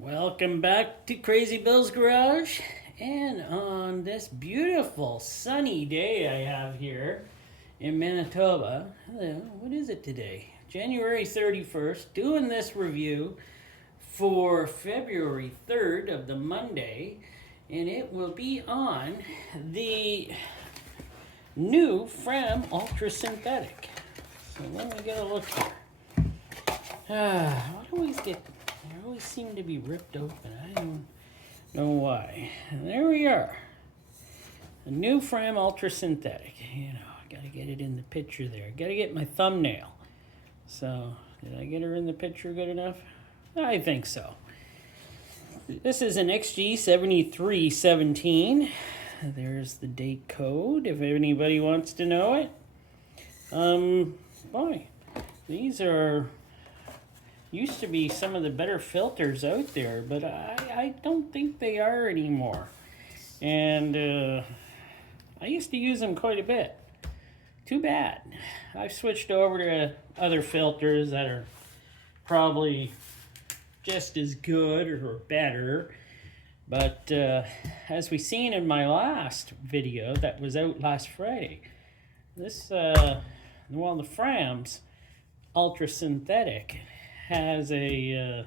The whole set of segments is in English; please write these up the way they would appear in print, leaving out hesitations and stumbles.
Welcome back to Crazy Bill's Garage, and on this beautiful sunny day I have here in Manitoba, what is it today? January 31st, doing this review for February 3rd of the Monday, and it will be on the new Fram Ultra Synthetic. So let me get a look here. I always seem to be ripped open. I don't know why. And there we are. A new Fram Ultra Synthetic. You know, I gotta get it in the picture there. I gotta get my thumbnail. So, did I get her in the picture good enough? I think so. This is an XG7317. There's the date code if anybody wants to know it. Boy, these are used to be some of the better filters out there, but I don't think they are anymore. And I used to use them quite a bit. Too bad. I've switched over to other filters that are probably just as good or better. But as we seen in my last video that was out last Friday, this, the Fram's Ultra Synthetic has a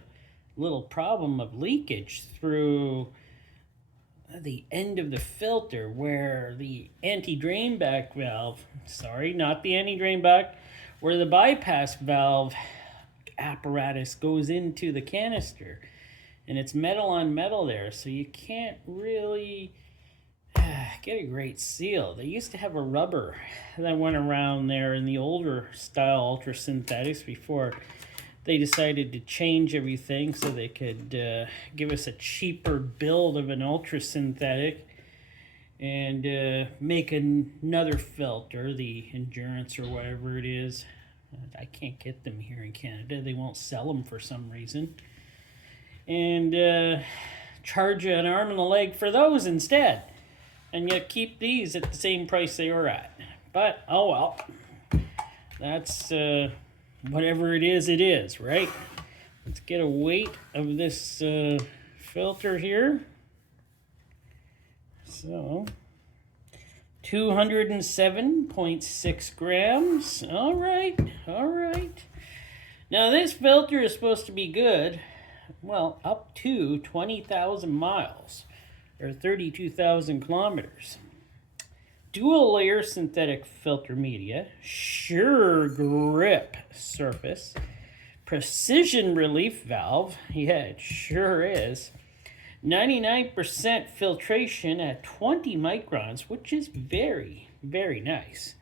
little problem of leakage through the end of the filter where the anti-drain back valve, not the anti-drain back, where the bypass valve apparatus goes into the canister. And it's metal on metal there, so you can't really get a great seal. They used to have a rubber that went around there in the older style Ultra Synthetics before they decided to change everything so they could give us a cheaper build of an Ultra Synthetic and make another filter, the Endurance or whatever it is. I can't get them here in Canada. They won't sell them for some reason. And charge you an arm and a leg for those instead. And yet keep these at the same price they were at. But, oh well. That's whatever it is, right? Let's get a weight of this filter here. So, 207.6 grams. All right. Now, this filter is supposed to be good, well, up to 20,000 miles, or 32,000 kilometers. Dual layer synthetic filter media, sure grip surface, precision relief valve, yeah, it sure is, 99% filtration at 20 microns, which is very, very nice.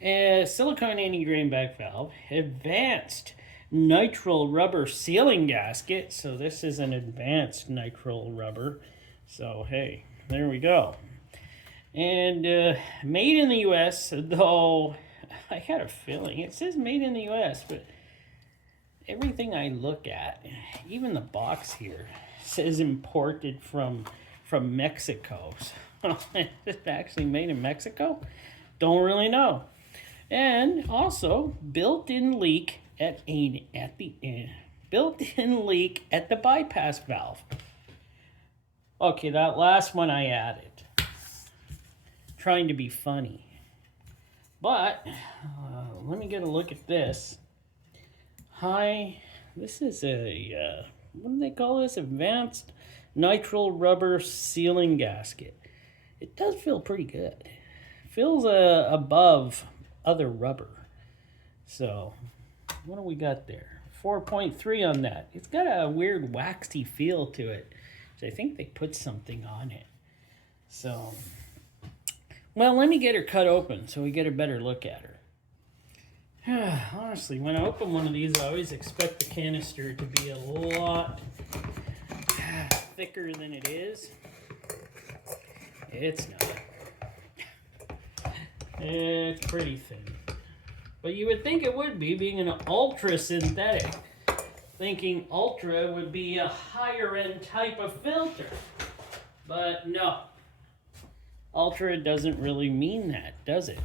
Silicone ADBV back valve, advanced nitrile rubber sealing gasket, so this is an advanced nitrile rubber, so hey, there we go. And made in the US, though I had a feeling it says made in the US, but everything I look at, even the box here, says imported from Mexico. So is it actually made in Mexico? Don't really know. And also built-in leak at the bypass valve. Okay, that last one I added, trying to be funny. But let me get a look at this. This is a what do they call this? Advanced nitrile rubber sealing gasket. It does feel pretty good. Feels above other rubber. So, what do we got there? 4.3 on that. It's got a weird waxy feel to it. So I think they put something on it. So, well, let me get her cut open so we get a better look at her. Honestly, when I open one of these, I always expect the canister to be a lot thicker than it is. It's not. It's pretty thin. But you would think it would be, being an ultra synthetic. Thinking ultra would be a higher end type of filter. But no. Ultra doesn't really mean that, does it?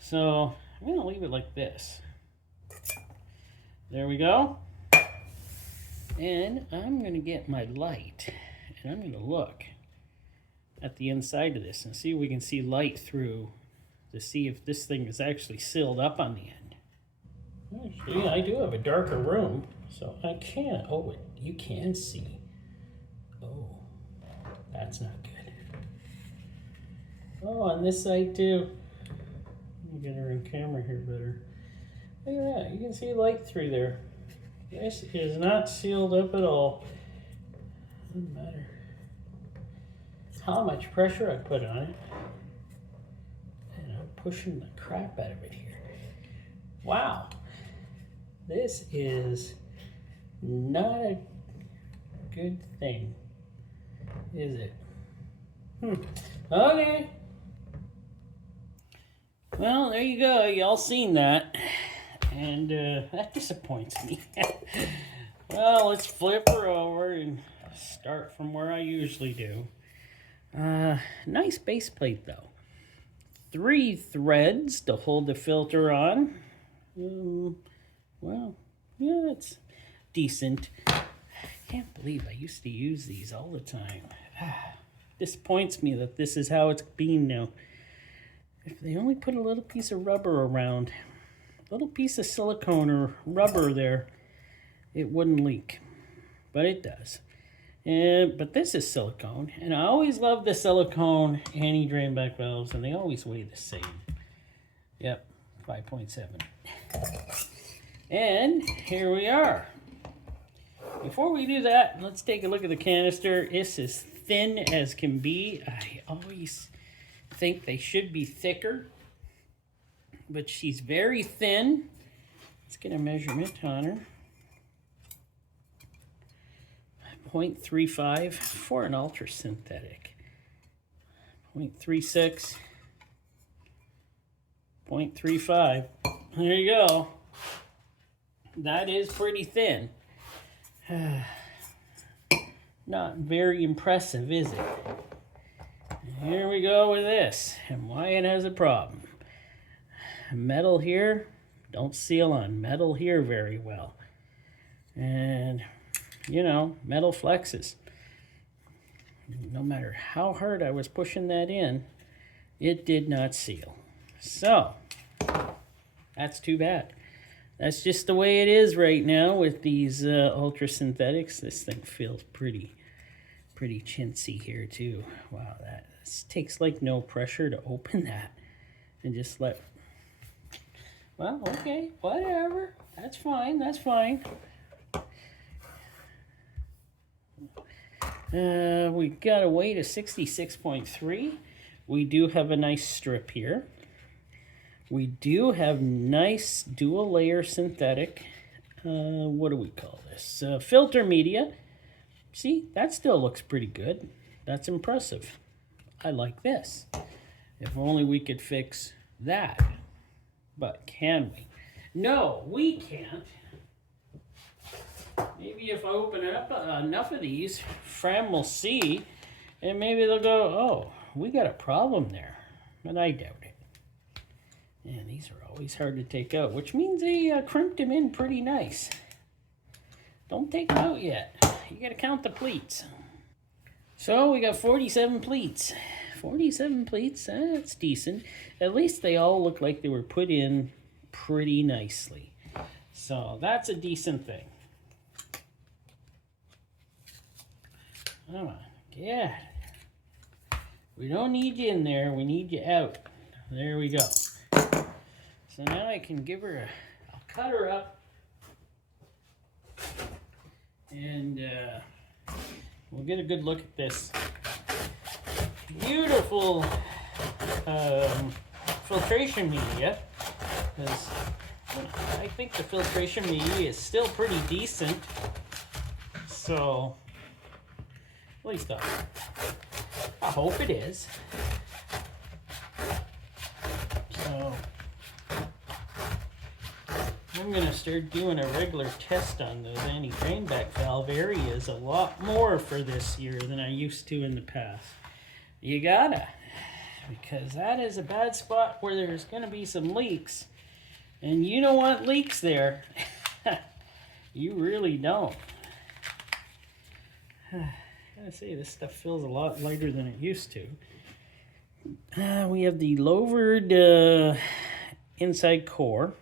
So I'm going to leave it like this. There we go. And I'm going to get my light, and I'm going to look at the inside of this and see if we can see light through to see if this thing is actually sealed up on the end. Actually, I do have a darker room, so I can. Oh, you can see. Oh, that's not good. Oh, on this side too. Let me get her in camera here better. Look at that, you can see light through there. This is not sealed up at all. Doesn't matter how much pressure I put on it. And I'm pushing the crap out of it here. Wow. This is not a good thing, is it? Okay. Well, there you go. Y'all seen that. And that disappoints me. Well, let's flip her over and start from where I usually do. Nice base plate, though. 3 threads to hold the filter on. Well, yeah, it's decent. I can't believe I used to use these all the time. Disappoints me that this is how it's being now. If they only put a little piece of rubber around, a little piece of silicone or rubber there, it wouldn't leak. But it does. But this is silicone, and I always love the silicone anti-drain back valves, and they always weigh the same. Yep, 5.7. And here we are. Before we do that, let's take a look at the canister. It's as thin as can be. I always think they should be thicker, but she's very thin. Let's get a measurement on her. 0.35 for an ultra synthetic. 0.36. 0.35. There you go. That is pretty thin. Not very impressive, is it? Here we go with this, and why it has a problem. Metal here, don't seal on metal here very well. And, you know, metal flexes. No matter how hard I was pushing that in, it did not seal. So, that's too bad. That's just the way it is right now with these ultra synthetics. This thing feels pretty chintzy here too. Wow, this takes like no pressure to open that and just let. Well, okay, whatever. That's fine. That's fine. We got a weight of 66.3. We do have a nice strip here. We do have nice dual layer synthetic, what do we call this? Filter media. See, that still looks pretty good. That's impressive. I like this. If only we could fix that. But can we? No, we can't. Maybe if I open up enough of these, Fram will see, and maybe they'll go, oh, we got a problem there. But I doubt it. And these are always hard to take out, which means they crimped them in pretty nice. Don't take them out yet. You got to count the pleats. So we got 47 pleats. 47 pleats, that's decent. At least they all look like they were put in pretty nicely. So that's a decent thing. Come on, get it. We don't need you in there, we need you out. There we go. So now I can give her I'll cut her up. And we'll get a good look at this beautiful filtration media. Because I think the filtration media is still pretty decent. So, at least I hope it is. So, I'm going to start doing a regular test on those anti-drain back valve areas a lot more for this year than I used to in the past. You gotta, because that is a bad spot where there's going to be some leaks, and you don't want leaks there. You really don't. I gotta say, this stuff feels a lot lighter than it used to. We have the lowered inside core.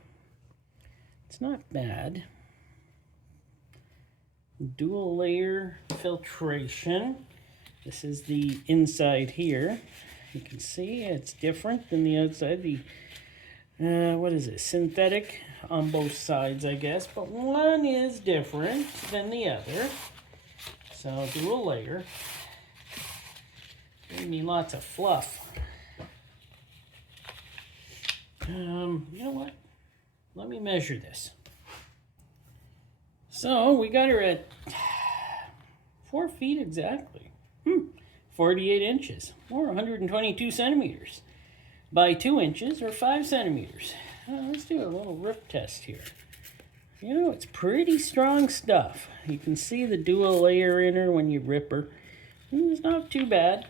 It's not bad. Dual layer filtration. This is the inside here. You can see it's different than the outside. The what is it? Synthetic on both sides, I guess, but one is different than the other. So dual layer. Giving me lots of fluff. You know what? Let me measure this. So we got her at 4 feet exactly. 48 inches, or 122 centimeters, by 2 inches, or 5 centimeters. Let's do a little rip test here. You know, it's pretty strong stuff. You can see the dual layer in her when you rip her. It's not too bad.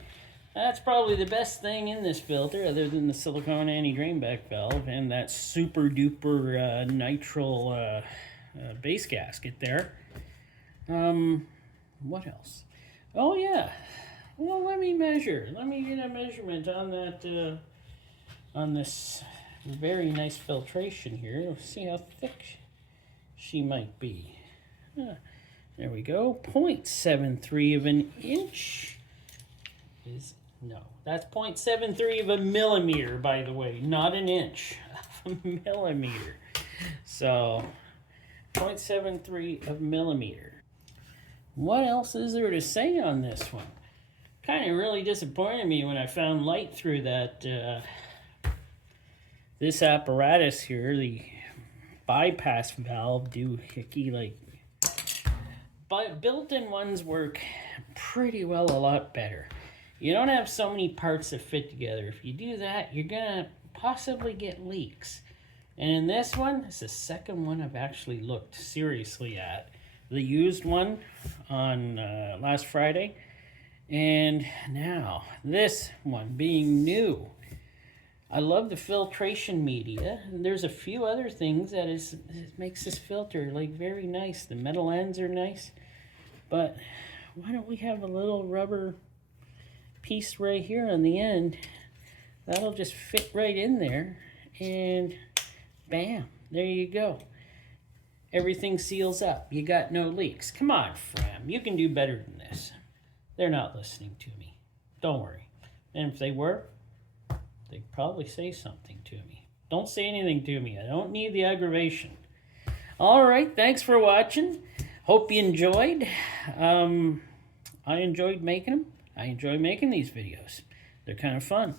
That's probably the best thing in this filter, other than the silicone anti-drainback valve and that super duper nitrile base gasket there. What else? Oh yeah. Well, let me measure. Let me get a measurement on that. On this very nice filtration here. Let's see how thick she might be. There we go. 0.73 of an inch. No, that's 0.73 of a millimeter, by the way, not an inch, a millimeter. So 0.73 of millimeter. What else is there to say on this one? Kind of really disappointed me when I found light through that this apparatus here, the bypass valve doohickey, like, but built-in ones work pretty well, a lot better. You don't have so many parts that fit together. If you do that, you're gonna possibly get leaks. And in this one, it's the second one I've actually looked seriously at. The used one on last Friday, and now this one being new. I love the filtration media, and there's a few other things that it makes this filter like very nice. The metal ends are nice, but why don't we have a little rubber piece right here on the end? That'll just fit right in there, and bam, there you go. Everything seals up. You got no leaks. Come on, Fram, you can do better than this. They're not listening to me. Don't worry. And if they were, they'd probably say something to me. Don't say anything to me. I don't need the aggravation. All right, thanks for watching. Hope you enjoyed. I enjoyed making them. I enjoy making these videos. They're kind of fun.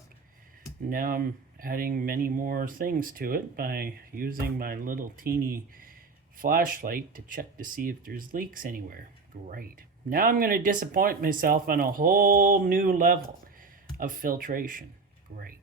Now I'm adding many more things to it by using my little teeny flashlight to check to see if there's leaks anywhere. Great. Now I'm going to disappoint myself on a whole new level of filtration. Great.